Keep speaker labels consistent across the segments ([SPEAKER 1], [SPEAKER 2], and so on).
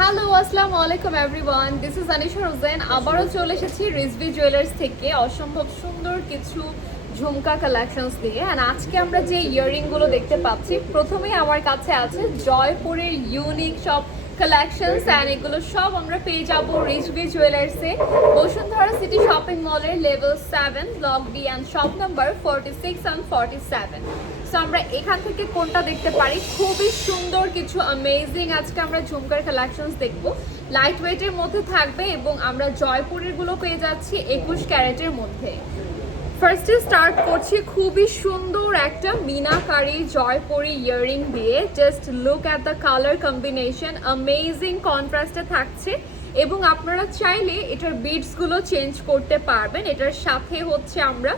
[SPEAKER 1] Hello আসসালামু আলাইকুম everyone this is Anisha Hossain আবারও চলে এসেছি রিজভি জুয়েলার্স থেকে। অসম্ভব সুন্দর কিছু ঝুমকা কালেকশনস দিয়ে। অ্যান্ড আজকে আমরা যে ইয়াররিংগুলো দেখতে পাচ্ছি, প্রথমেই আমার কাছে আছে জয়পুরের ইউনিক সব কালেকশনস অ্যান্ড এগুলো সব আমরা পেয়ে যাব রিজভি জুয়েলার্সে বসুন্ধরা সিটি শপিং মলের level seven block B and shop number forty six and forty seven so আমরা এখান থেকে কোনটা দেখতে পারি? খুবই সুন্দর কিছু অ্যামেজিং আজকে আমরা ঝুমকার কালেকশনস দেখব। লাইট ওয়েটের মধ্যে থাকবে এবং আমরা জয়পুরেরগুলো পেয়ে যাচ্ছি একুশ ক্যারেটের মধ্যে। ফার্স্টে স্টার্ট করছি খুবই সুন্দর একটা মিনাকারি জয়পুরি ইয়াররিং দিয়ে। Just look at the colour combination amazing কন্ট্রাস্টে থাকছে। এবং আপনারা চাইলে এটার বিটসগুলো চেঞ্জ করতে পারবেন। এটার সাথে হচ্ছে আমরা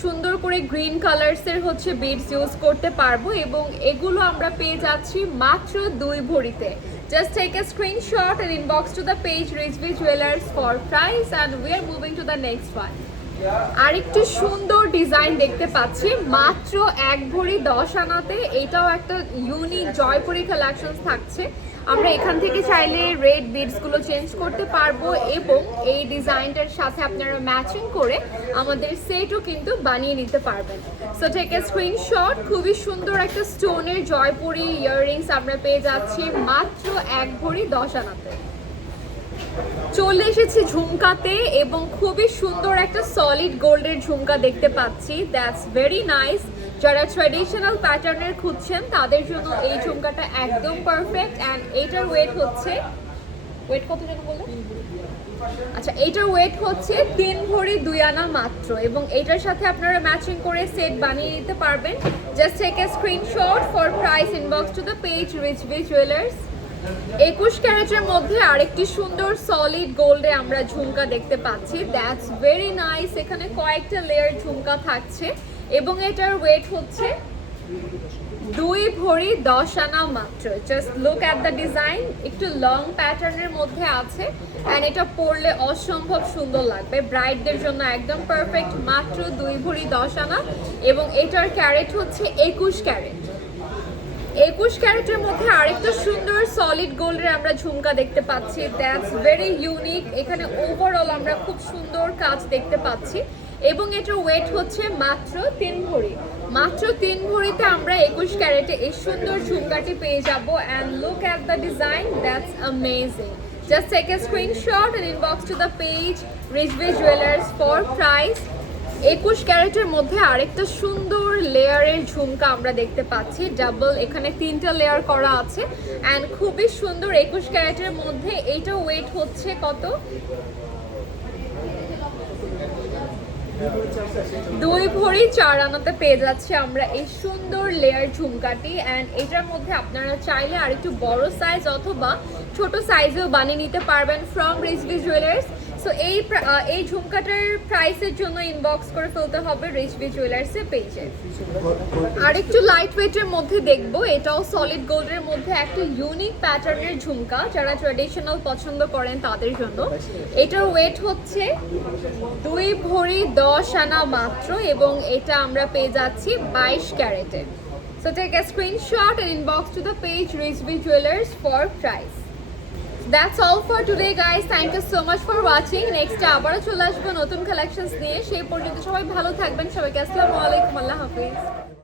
[SPEAKER 1] সুন্দর করে গ্রিন কালার্সের হচ্ছে বিডস ইউজ করতে পারব। এবং এগুলো আমরা পেয়ে যাচ্ছি মাত্র দুই ভরিতে। Just take a screenshot and inbox to the page Rizvi Jewellers for price and we are moving to the next one আরেকটু সুন্দর ডিজাইন দেখতে পাচ্ছি, মাত্র এক ভরি দশ আনাতে। এটাও একটা ইউনিক জয়পুরি কালেকশন থাকছে। আমরা এখান থেকে চাইলে রেড বিডসগুলো চেঞ্জ করতে পারব এবং এই ডিজাইনটার সাথে আপনারা ম্যাচিং করে আমাদের সেটও কিন্তু বানিয়ে নিতে পারবেন। সো টেক এ স্ক্রিনশট খুবই সুন্দর একটা স্টোনের জয়পুরি ইয়াররিংস আমরা পেয়ে যাচ্ছি, মাত্র এক ভরি দশ আনাতে। চলে এসেছি ঝুমকাতে এবং খুবই সুন্দর একটা সলিড গোল্ডের ঝুমকা দেখতে পাচ্ছি। দ্যাটস ভেরি নাইস যারা ট্র্যাডিশনাল প্যাটার্নের খুঁজছেন, তাদের জন্য এই ঝুমকাটা একদম পারফেক্ট অ্যান্ড এইটার ওয়েট হচ্ছে ওয়েট কত যেন বললেন? আচ্ছা এটার ওয়েট হচ্ছে তিন ভরি দুই আনা মাত্র এবং এটার সাথে আপনারা ম্যাচিং করে সেট বানিয়ে নিতে পারবেন। Just take a screenshot for price inbox to the page Rizvi Jewellers একুশ ক্যারেটের মধ্যে আরেকটি সুন্দর সলিড গোল্ডে আমরা ঝুমকা দেখতে পাচ্ছি। দ্যাটস ভেরি নাইস এখানে কয়েকটা লেয়ার ঝুমকা থাকছে এবং এটার ওয়েট হচ্ছে দুই ভরি দশ আনা মাত্র। Just look at the design একটু লং প্যাটার্নের মধ্যে আছে অ্যান্ড এটা পরলে অসম্ভব সুন্দর লাগবে। ব্রাইডদের জন্য একদম পারফেক্ট মাত্র দুই ভরি দশ আনা এবং এটার ক্যারেট হচ্ছে একুশ ক্যারেট। একুশ ক্যারেটের মধ্যে আরেকটা সুন্দর সলিড গোল্ডের আমরা ঝুমকা দেখতে পাচ্ছি। দ্যাটস ভেরি ইউনিক এখানে ওভারঅল আমরা খুব সুন্দর কাজ দেখতে পাচ্ছি। এবং এটার ওয়েট হচ্ছে মাত্র তিন ভরি। মাত্র তিন ভরিতে আমরা একুশ ক্যারেটে এই সুন্দর ঝুমকাটি পেয়ে যাব। And look at the design that's amazing just take a screenshot inbox to the page Rizvi Jewellers for price একুশ ক্যারেটের মধ্যে আরেকটা সুন্দর লেয়ারের ঝুমকা আমরা দেখতে পাচ্ছি। ডাবল, এখানে তিনটা লেয়ার করা আছে। অ্যান্ড খুবই সুন্দর একুশ ক্যারেটের মধ্যে এইটা ওয়েট হচ্ছে কত? দুই ভরি চার আনাতে পেয়ে যাচ্ছে আমরা এই সুন্দর লেয়ার ঝুমকাটি। অ্যান্ড এটার মধ্যে আপনারা চাইলে আর একটু বড় সাইজ অথবা ছোট সাইজেও বানিয়ে নিতে পারবেন ফ্রম রিচবি জুয়েলার্স সো এই এই ঝুমকাটার প্রাইসের জন্য ইনবক্স করে ফেলতে হবে রিচবি জুয়েলার্সের পেজে আরেকটু লাইট ওয়েটের মধ্যে দেখব, এটাও সলিড গোল্ডের মধ্যে একটা ইউনিক প্যাটার্নের ঝুমকা, যারা ট্র্যাডিশনাল পছন্দ করেন তাদের জন্য। এটার ওয়েট হচ্ছে দুই ভরি দশ আনা মাত্র এবং এটা আমরা পেয়ে যাচ্ছি বাইশ ক্যারেটে। So take a screenshot and inbox to the page Rizvi Jewelers for price. That's all for today guys thank you so much for watching next আবারও চলে আসব নতুন কালেকশনস নিয়ে। সেই পর্যন্ত সবাই ভালো থাকবেন। সবাইকে আসসালামু আলাইকুম। আল্লাহ হাফিজ।